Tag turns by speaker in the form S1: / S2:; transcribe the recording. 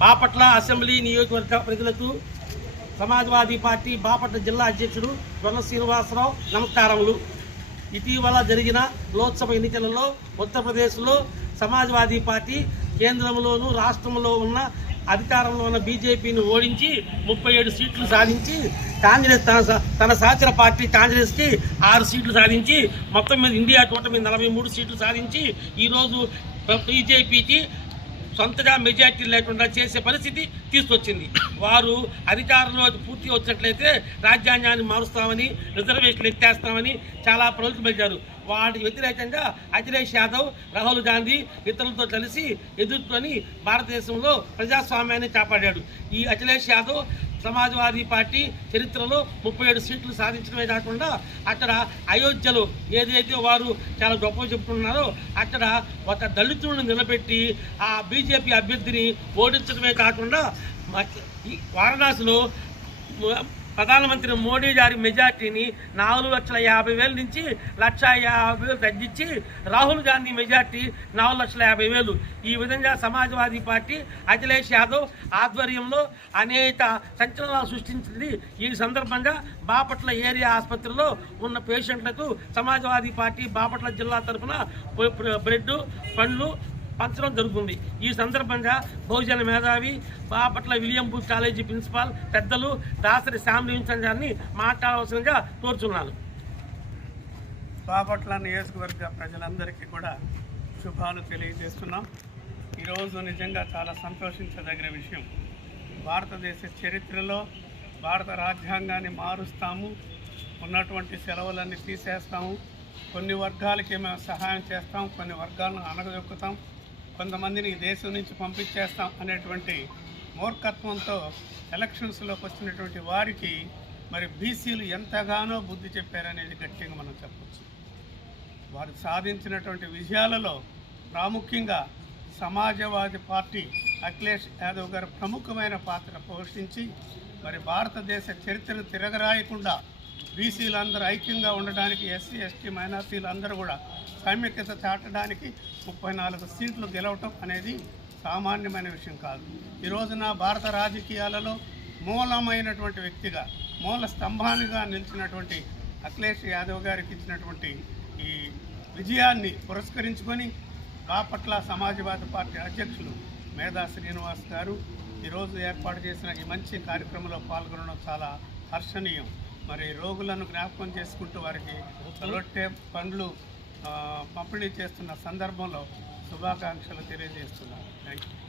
S1: Bapatla assembly నియోజకవర్గ ప్రజలకు Samajwadi party Bapatla జిల్లా అధ్యక్షుడు దొల్ల శ్రీనివాసరావు నమస్కారములు. ఇటీవల జరిగిన లోక్సభ ఎన్నికలలో ఉత్తరప్రదేశ్లో సమాజ్వాదీ పార్టీ కేంద్రంలోనూ రాష్ట్రంలో ఉన్న అధికారంలో ఉన్న బీజేపీని ఓడించి ముప్పై ఏడు సీట్లు సాధించి కాంగ్రెస్ తన స- తన సహచర పార్టీ కాంగ్రెస్కి ఆరు సీట్లు సాధించి మొత్తం మీద ఇండియా కూటమి నలభై మూడు సీట్లు సాధించి ఈరోజు బీజేపీకి సొంతగా మెజార్టీ లేకుండా చేసే పరిస్థితి తీసుకొచ్చింది. వారు అధికారంలో పూర్తి వచ్చినట్లయితే రాజ్యాంగాన్ని మారుస్తామని రిజర్వేషన్లు ఎత్తేస్తామని చాలా ప్రజలు పెట్టారు వాటికి వ్యతిరేకంగా అఖిలేష్ యాదవ్ రాహుల్ గాంధీ ఇతరులతో కలిసి ఎదుర్కొని భారతదేశంలో ప్రజాస్వామ్యాన్ని కాపాడాడు. ఈ అఖిలేష్ యాదవ్ సమాజ్వాదీ పార్టీ చరిత్రలో ముప్పై ఏడు సీట్లు సాధించడమే కాకుండా అక్కడ అయోధ్యలో ఏదైతే వారు చాలా గొప్ప చెప్తున్నారో అక్కడ ఒక దళితులను నిలబెట్టి ఆ బీజేపీ అభ్యర్థిని ఓడించడమే కాకుండా వారణాసిలో ప్రధానమంత్రి మోడీ గారి మెజార్టీని నాలుగు లక్షల యాభై వేల నుంచి లక్ష యాభై వేలు తగ్గించి రాహుల్ గాంధీ మెజార్టీ నాలుగు లక్షల యాభై వేలు. ఈ విధంగా సమాజ్వాదీ పార్టీ అఖిలేష్ యాదవ్ ఆధ్వర్యంలో అనేక సంచలనాలు సృష్టించింది. ఈ సందర్భంగా బాపట్ల ఏరియా ఆసుపత్రిలో ఉన్న పేషెంట్లకు సమాజ్వాదీ పార్టీ బాపట్ల జిల్లా తరఫున బ్రెడ్ పండ్లు పంచడం జరుగుతుంది. ఈ సందర్భంగా బహుజన మేధావి బాపట్ల విలియంపూర్ కాలేజీ ప్రిన్సిపాల్ పెద్దలు దాసరి శ్యామ్ గారిని మాట్లాడవలసిందిగా కోరుచున్నాను.
S2: బాపట్ల నియోజకవర్గ ప్రజలందరికీ కూడా శుభాలు తెలియజేస్తున్నాం. ఈరోజు నిజంగా చాలా సంతోషించదగిన విషయం. భారతదేశ చరిత్రలో భారత రాజ్యాంగాన్ని మారుస్తాము ఉన్నటువంటి సెలవులన్నీ తీసేస్తాము కొన్ని వర్గాలకి మేము సహాయం చేస్తాం కొన్ని వర్గాలను అనగదొక్కుతాం కొంతమందిని ఈ దేశం నుంచి పంపించేస్తాం అనేటువంటి మూర్ఖత్వంతో ఎలక్షన్స్లోకి వచ్చినటువంటి వారికి మరి బీసీలు ఎంతగానో బుద్ధి చెప్పారనేది గట్టిగా మనం చెప్పచ్చు. వారు సాధించినటువంటి విజయాలలో ప్రాముఖ్యంగా సమాజవాది పార్టీ అఖిలేష్ యాదవ్ గారు ప్రముఖమైన పాత్ర పోషించి మరి భారతదేశ చరిత్రను తిరగరాయకుండా బీసీలందరూ ఐక్యంగా ఉండడానికి ఎస్సీ ఎస్టీ మైనార్టీలు అందరూ కూడా సైమిక్యత చాటడానికి ముప్పై నాలుగు సీట్లు గెలవటం అనేది సామాన్యమైన విషయం కాదు. ఈ రోజున భారత రాజకీయాలలో మూలమైనటువంటి వ్యక్తిగా మూల స్తంభానిగా నిలిచినటువంటి అఖిలేష్ యాదవ్ గారికి ఇచ్చినటువంటి ఈ విజయాన్ని పురస్కరించుకొని బాపట్ల సమాజవాద పార్టీ అధ్యక్షులు మేధా శ్రీనివాస్ గారు ఈరోజు ఏర్పాటు చేసిన ఈ మంచి కార్యక్రమంలో పాల్గొనడం చాలా హర్షణీయం. మరి రోగులను జ్ఞాపకం చేసుకుంటూ వారికి రొట్టె పండ్లు పంపిణీ చేస్తున్న సందర్భంలో శుభాకాంక్షలు తెలియజేస్తున్నాను. Thank you